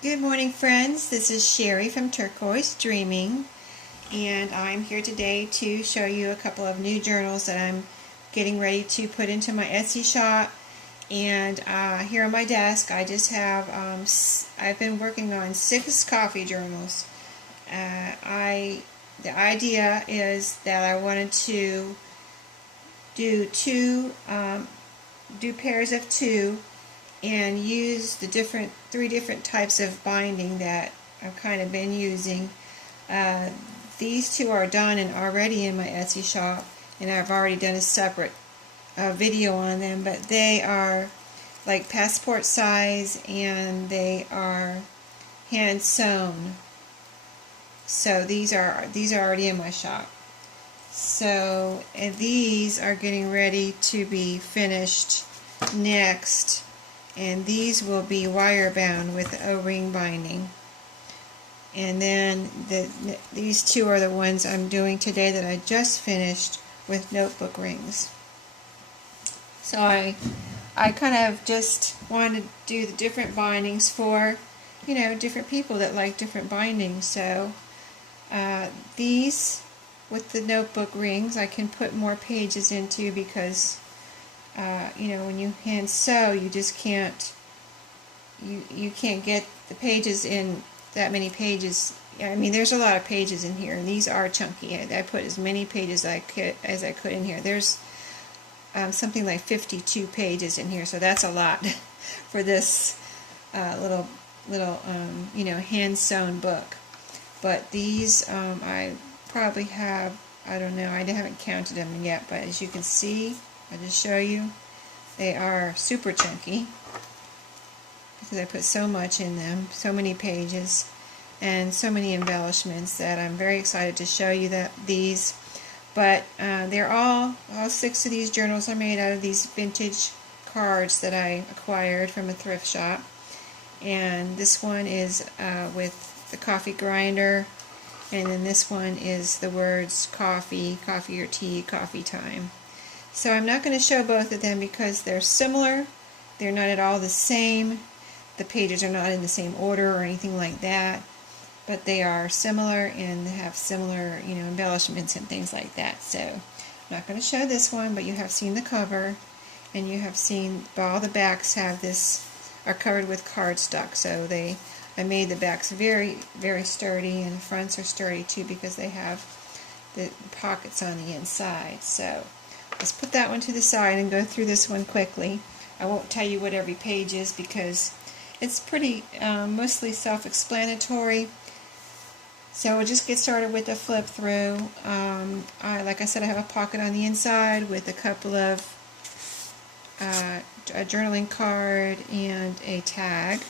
Good morning, friends. This is Sherry from Turquoise Dreaming, and I'm here today to show you a couple of new journals that I'm getting ready to put into my Etsy shop. And here on my desk, I just have I've been working on 6 coffee journals. The idea is that I wanted to do do pairs of 2 and use the 3 different types of binding that I've kind of been using. These 2 are done and already in my Etsy shop, and I've already done a separate video on them, but they are like passport size and they are hand sewn. So these are already in my shop. So and these are getting ready to be finished next, and these will be wire bound with O-ring binding. And then these 2 are the ones I'm doing today that I just finished with notebook rings. So I kind of just wanted to do the different bindings for, different people that like different bindings. So these with the notebook rings I can put more pages into because when you hand sew, you just can't you can't get the pages in that many pages. I mean, there's a lot of pages in here, and these are chunky. I put as many pages as I could in here. There's something like 52 pages in here, so that's a lot for this little hand sewn book. But these I probably have, I don't know, I haven't counted them yet, but as you can see, I'll just show you, they are super chunky because I put so much in them, so many pages and so many embellishments that I'm very excited to show you these. But they're all 6 of these journals are made out of these vintage cards that I acquired from a thrift shop. And this one is with the coffee grinder, and then this one is the words coffee, coffee or tea, coffee time. So I'm not going to show both of them because they're similar. They're not at all the same. The pages are not in the same order or anything like that, but they are similar and have similar, embellishments and things like that. So I'm not going to show this one, but you have seen the cover, and you have seen all the backs are covered with cardstock. So I made the backs very, very sturdy, and the fronts are sturdy too because they have the pockets on the inside. So let's put that one to the side and go through this one quickly. I won't tell you what every page is because it's pretty mostly self-explanatory. So we'll just get started with the flip through. Like I said, I have a pocket on the inside with a couple of a journaling card and a tag.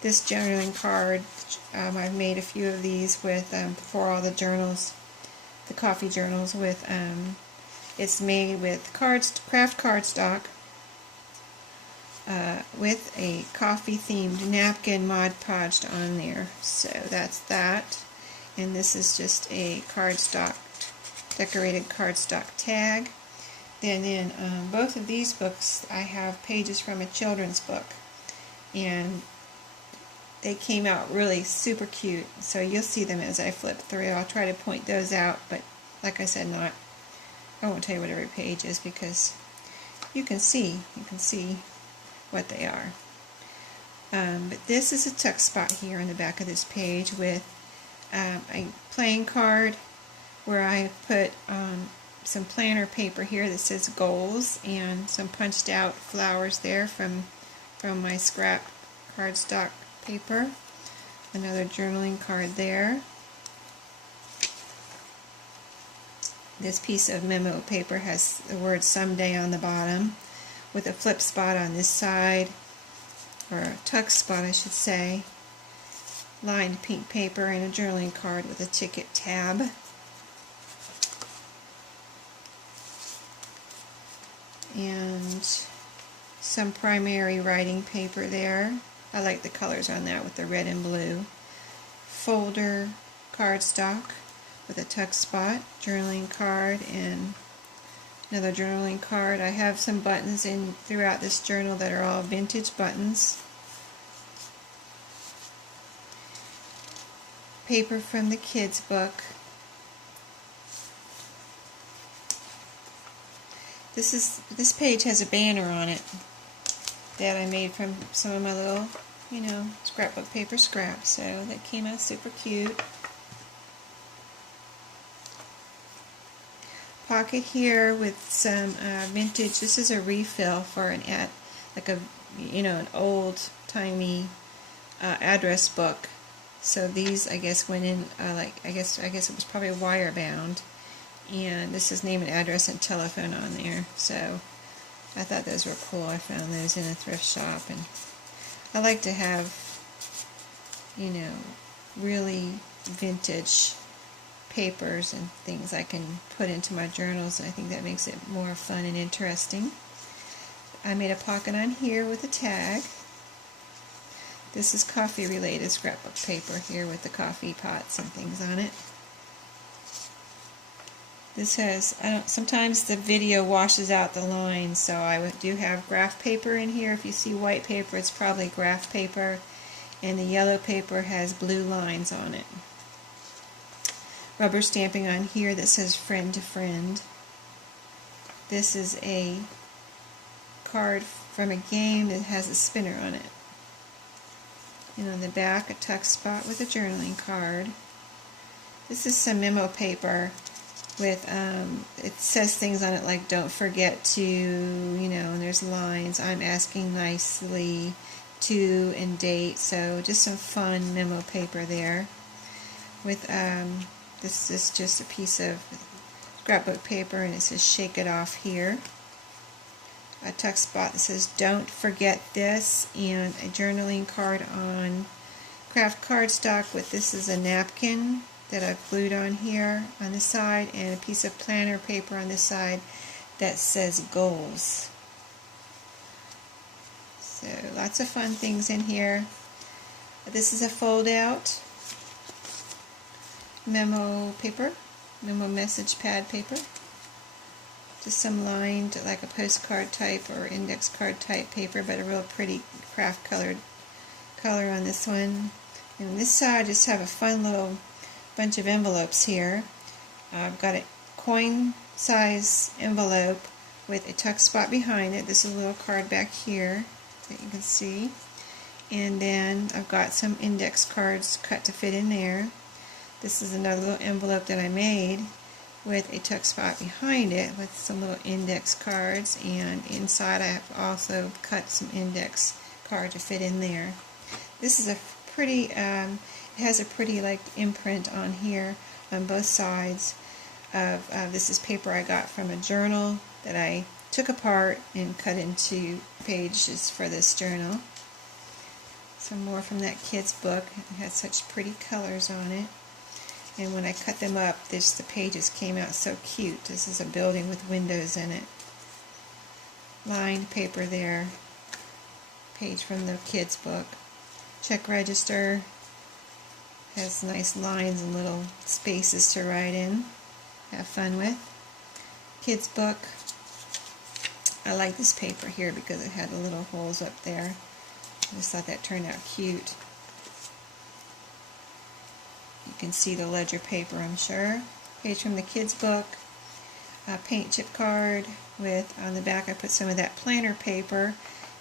This journaling card, I've made a few of these with for all the journals, the coffee journals. With it's made with craft cardstock with a coffee themed napkin Mod Podged on there. So that's that. And this is just a cardstock, decorated cardstock tag. Then in both of these books, I have pages from a children's book, and they came out really super cute. So you'll see them as I flip through. I'll try to point those out, but like I said, I won't tell you what every page is because you can see what they are. But this is a tuck spot here on the back of this page with a playing card where I put some planner paper here that says goals and some punched out flowers there from my scrap cardstock paper. Another journaling card there. This piece of memo paper has the word someday on the bottom with a flip spot on this side, or a tuck spot I should say. Lined pink paper and a journaling card with a ticket tab. And some primary writing paper there. I like the colors on that with the red and blue. Folder cardstock with a tuck spot, journaling card, and another journaling card. I have some buttons in throughout this journal that are all vintage buttons. paper from the kids book. This page has a banner on it that I made from some of my little, scrapbook paper scraps. So that came out super cute. Pocket here with some vintage. This is a refill for an an old-timey address book. So these, I guess, went in I guess it was probably wire bound, and this is name and address and telephone on there. So I thought those were cool. I found those in a thrift shop, and I like to have, really vintage papers and things I can put into my journals. I think that makes it more fun and interesting. I made a pocket on here with a tag. This is coffee related scrapbook paper here with the coffee pots and things on it. This has, sometimes the video washes out the lines, so I do have graph paper in here. If you see white paper, it's probably graph paper, and the yellow paper has blue lines on it. Rubber stamping on here that says friend to friend. This is a card from a game that has a spinner on it. And on the back, a tuck spot with a journaling card. This is some memo paper with, it says things on it like don't forget to, and there's lines, I'm asking nicely, to, and date. So just some fun memo paper there. With, this is just a piece of scrapbook paper, and it says shake it off here. A tuck spot that says don't forget this, and a journaling card on craft cardstock with, this is a napkin that I've glued on here on the side, and a piece of planner paper on the side that says goals. So lots of fun things in here. This is a fold out memo paper, memo message pad paper. Just some lined, like a postcard type or index card type paper, but a real pretty craft colored color on this one. And on this side, I just have a fun little bunch of envelopes here. I've got a coin size envelope with a tuck spot behind it. This is a little card back here that you can see. And then I've got some index cards cut to fit in there. This is another little envelope that I made with a tuck spot behind it with some little index cards, and inside I have also cut some index card to fit in there. This is a pretty, it has a pretty like imprint on here on both sides of, this is paper I got from a journal that I took apart and cut into pages for this journal. Some more from that kid's book. It had such pretty colors on it. And when I cut them up, the pages came out so cute. This is a building with windows in it. Lined paper there. Page from the kids' book. Check register. Has nice lines and little spaces to write in. Have fun with. Kids' book. I like this paper here because it had the little holes up there. I just thought that turned out cute. You can see the ledger paper, I'm sure. Page from the kids' book. A paint chip card with, on the back I put some of that planner paper.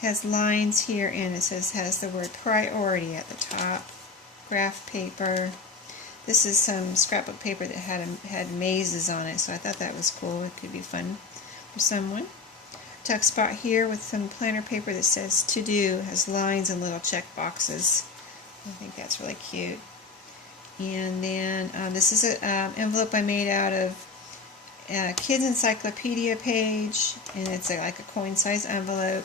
Has lines here, and it has the word priority at the top. Graph paper. This is some scrapbook paper that had mazes on it, so I thought that was cool. It could be fun for someone. Tuck spot here with some planner paper that says to do. Has lines and little check boxes. I think that's really cute. And then this is an envelope I made out of a Kids Encyclopedia page, and it's like a coin size envelope,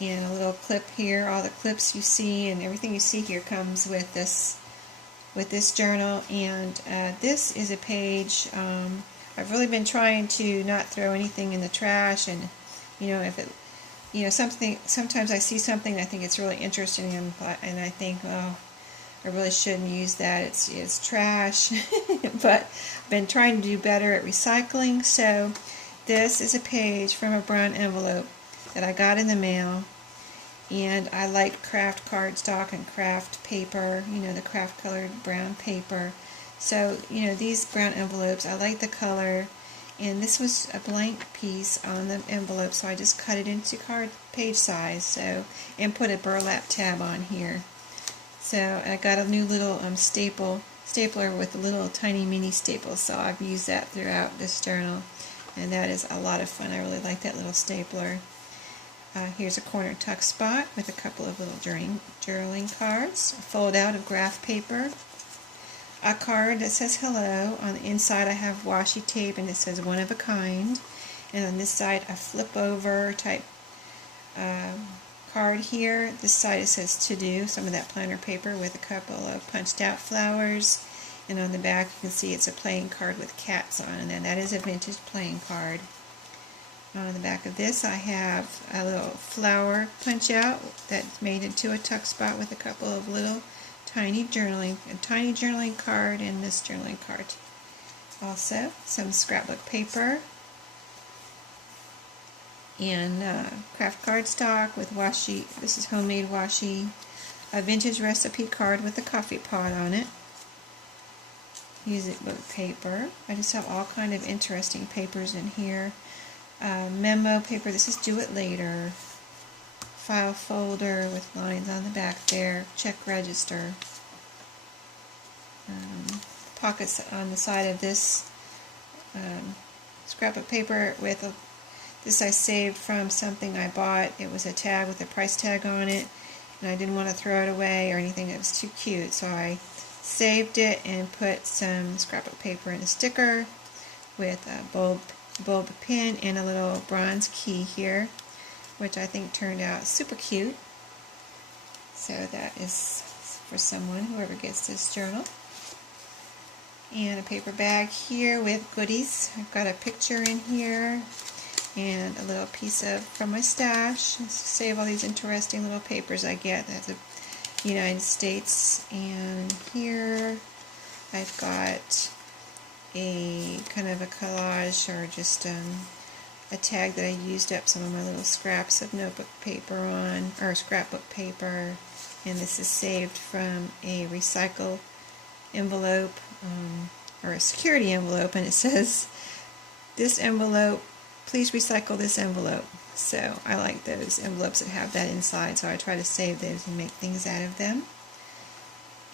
and a little clip here. All the clips you see and everything you see here comes with this journal. And this is a page. I've really been trying to not throw anything in the trash, and if it sometimes I see something I think it's really interesting, and I think, oh, I really shouldn't use that. It's trash. But I've been trying to do better at recycling. So this is a page from a brown envelope that I got in the mail. And I like craft cardstock and craft paper, you know, the craft colored brown paper. So, you know, these brown envelopes, I like the color. And this was a blank piece on the envelope, so I just cut it into card page size, so, and put a burlap tab on here. So I got a new little stapler with a little tiny mini staple, so I've used that throughout this journal, and that is a lot of fun. I really like that little stapler. Here's a corner tuck spot with a couple of little journaling cards, a fold out of graph paper, a card that says hello. On the inside I have washi tape and it says one of a kind, and on this side a flip over type card here. This side it says to do, some of that planner paper with a couple of punched out flowers, and on the back you can see it's a playing card with cats on it, and that is a vintage playing card. On the back of this I have a little flower punch out that's made into a tuck spot with a couple of little tiny journaling card and this journaling card. Also some scrapbook paper and craft cardstock with washi. This is homemade washi. A vintage recipe card with a coffee pot on it. Music book paper. I just have all kind of interesting papers in here. Memo paper. This is Do It Later. File folder with lines on the back there. Check register. Pockets on the side of this scrapbook paper with a this I saved from something I bought. It was a tag with a price tag on it, and I didn't want to throw it away or anything. It was too cute, so I saved it and put some scrapbook paper in a sticker with a bulb pin and a little bronze key here, which I think turned out super cute. So that is for someone, whoever gets this journal. And a paper bag here with goodies. I've got a picture in here and a little piece of from my stash. Save all these interesting little papers I get. That's the United States. And here I've got a kind of a collage, or just a tag that I used up some of my little scraps of notebook paper on, or scrapbook paper. And this is saved from a recycle envelope, or a security envelope, and it says, "This envelope, please recycle this envelope." So I like those envelopes that have that inside, so I try to save those and make things out of them.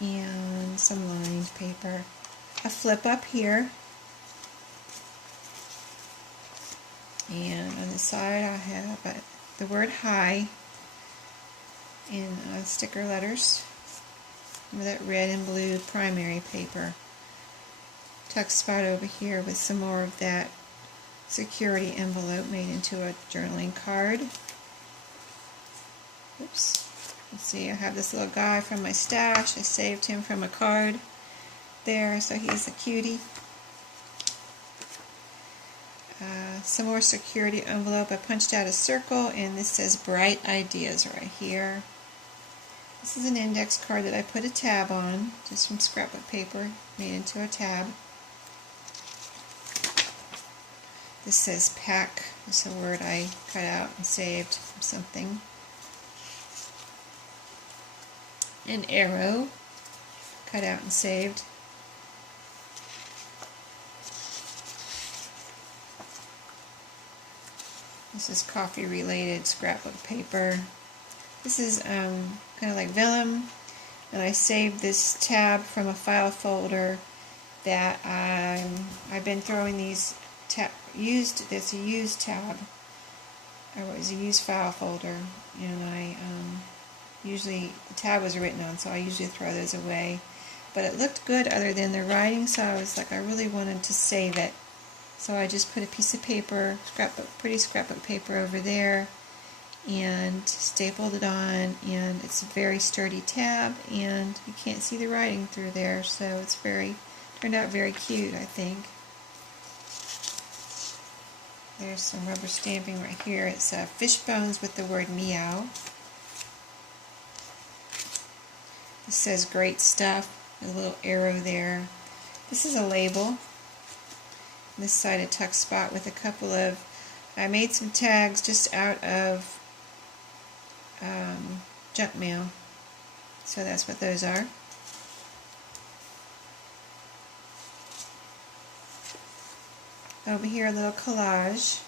And some lined paper. A flip up here. And on the side I have the word hi in sticker letters with that red and blue primary paper. Tuck spot over here with some more of that security envelope made into a journaling card. Oops. Let's see, I have this little guy from my stash. I saved him from a card there, so he's a cutie. Some more security envelope. I punched out a circle, and this says Bright Ideas right here. This is an index card that I put a tab on, just from scrapbook paper, made into a tab. This says pack. It's a word I cut out and saved from something. An arrow, cut out and saved. This is coffee related scrapbook paper. This is kind of like vellum, and I saved this tab from a file folder that I've been throwing these used. It's a used tab, or it was a used file folder, and I usually the tab was written on, so I usually throw those away. But it looked good other than the writing, so I was like, I really wanted to save it. So I just put a piece of paper, pretty scrapbook paper over there, and stapled it on, and it's a very sturdy tab, and you can't see the writing through there, so it's turned out very cute, I think. There's some rubber stamping right here. It's fish bones with the word meow. It says great stuff. There's a little arrow there. This is a label. This side a tuck spot with a couple of, I made some tags just out of junk mail. So that's what those are. Over here, a little collage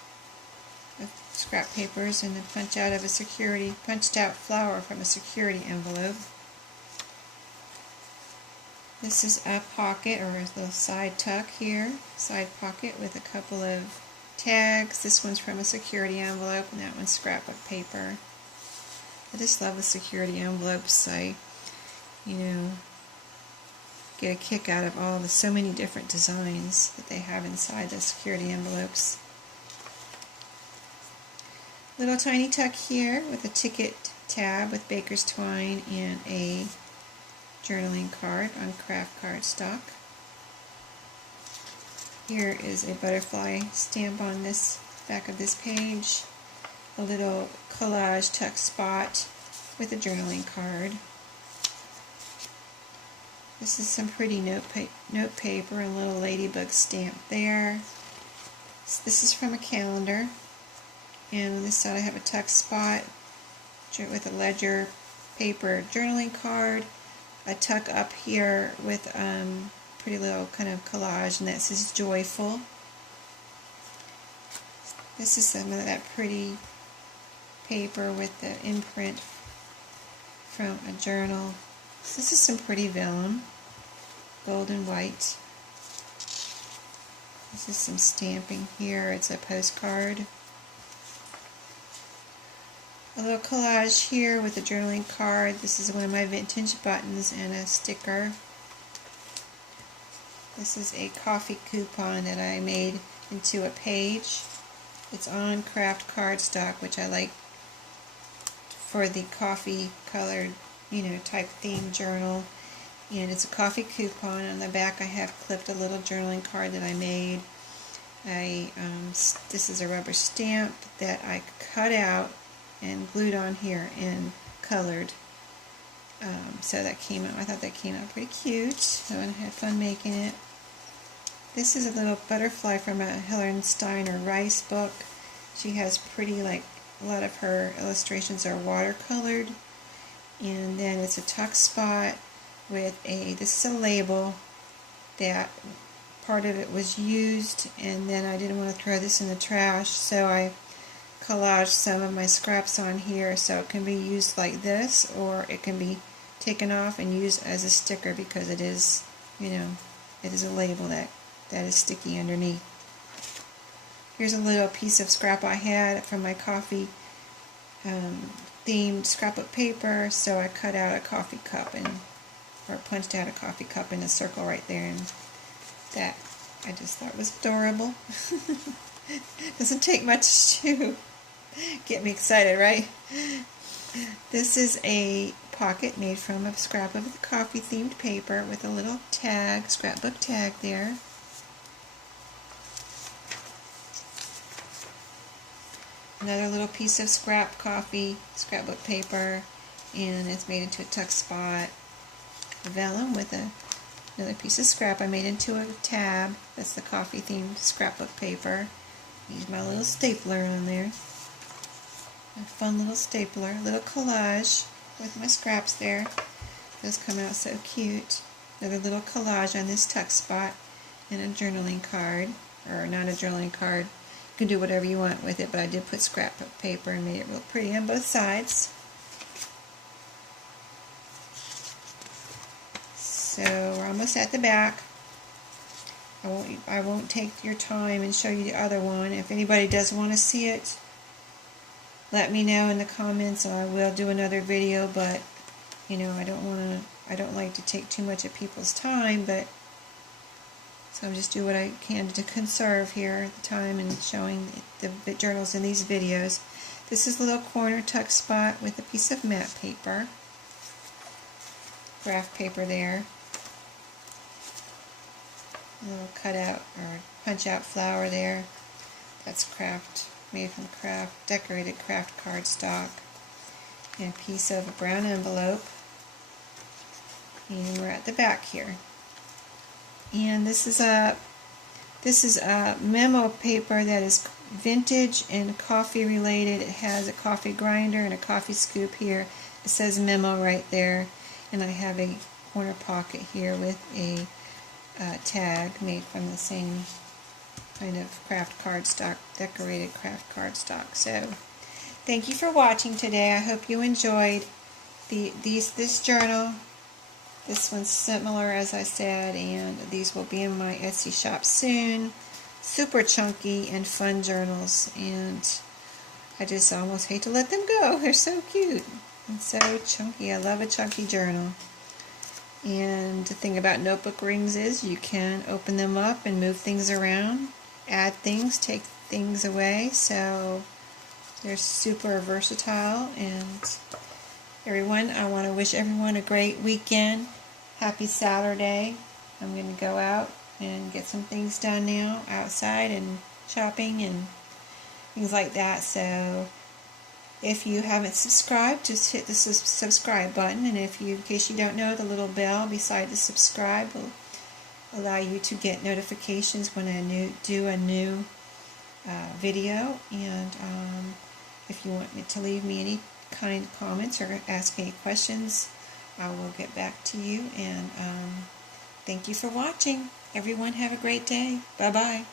of scrap papers and a punched out flower from a security envelope. This is a pocket, or a little side tuck here, side pocket with a couple of tags. This one's from a security envelope, and that one's scrapbook paper. I just love the security envelopes. I, get a kick out of so many different designs that they have inside the security envelopes. Little tiny tuck here with a ticket tab with baker's twine and a journaling card on craft cardstock. Here is a butterfly stamp on this back of this page. A little collage tuck spot with a journaling card. This is some pretty note paper and a little ladybug stamp there. This is from a calendar. And on this side I have a tuck spot with a ledger paper journaling card. A tuck up here with pretty little kind of collage, and that says joyful. This is some of that pretty paper with the imprint from a journal. This is some pretty vellum, gold and white. This is some stamping here. It's a postcard. A little collage here with a journaling card. This is one of my vintage buttons and a sticker. This is a coffee coupon that I made into a page. It's on craft cardstock, which I like for the coffee colored, type theme journal. And it's a coffee coupon. On the back I have clipped a little journaling card that I made. This is a rubber stamp that I cut out and glued on here and colored. So that came out, I thought that came out pretty cute. So I had fun making it. This is a little butterfly from a Helen Steiner Rice book. She has pretty, a lot of her illustrations are watercolored. And then it's a tuck spot with this is a label that part of it was used, and then I didn't want to throw this in the trash, so I collaged some of my scraps on here so it can be used like this, or it can be taken off and used as a sticker because it is, it is a label that is sticky underneath. Here's a little piece of scrap I had from my coffee themed scrapbook paper, so I cut out a coffee cup or punched out a coffee cup in a circle right there, and that I just thought was adorable. Doesn't take much to get me excited, right? This is a pocket made from a scrap of coffee themed paper with a little tag, scrapbook tag there. Another little piece of scrapbook paper, and it's made into a tuck spot. Vellum with another piece of scrap I made into a tab. That's the coffee themed scrapbook paper. Use my little stapler on there. A fun little stapler. Little collage with my scraps there. Those come out so cute. Another little collage on this tuck spot, and a journaling card, or not a journaling card. You can do whatever you want with it, but I did put scrapbook paper and made it real pretty on both sides. So we're almost at the back. I won't take your time and show you the other one. If anybody does want to see it, let me know in the comments, and I will do another video. But I don't like to take too much of people's time, but so I'm just do what I can to conserve here the time and showing the journals in these videos. This is a little corner tuck spot with a piece of matte paper, graph paper there. A little cutout or punch out flower there. That's made from decorated craft cardstock. And a piece of a brown envelope. And we're at the back here. And this is a memo paper that is vintage and coffee related. It has a coffee grinder and a coffee scoop here. It says Memo right there, and I have a corner pocket here with a tag made from the same kind of craft cardstock, decorated craft cardstock. So thank you for watching today. I hope you enjoyed this journal. This one's similar, as I said, and these will be in my Etsy shop soon. Super chunky and fun journals, and I just almost hate to let them go. They're so cute and so chunky. I love a chunky journal. And the thing about notebook rings is you can open them up and move things around, add things, take things away, so they're super versatile. And everyone, I want to wish everyone a great weekend. Happy Saturday. I'm going to go out and get some things done now outside and shopping and things like that. So if you haven't subscribed, just hit the subscribe button, and in case you don't know, the little bell beside the subscribe will allow you to get notifications when I do a new video. And if you want me to leave me any kind of comments or ask any questions, I will get back to you. And thank you for watching. Everyone have a great day. Bye-bye.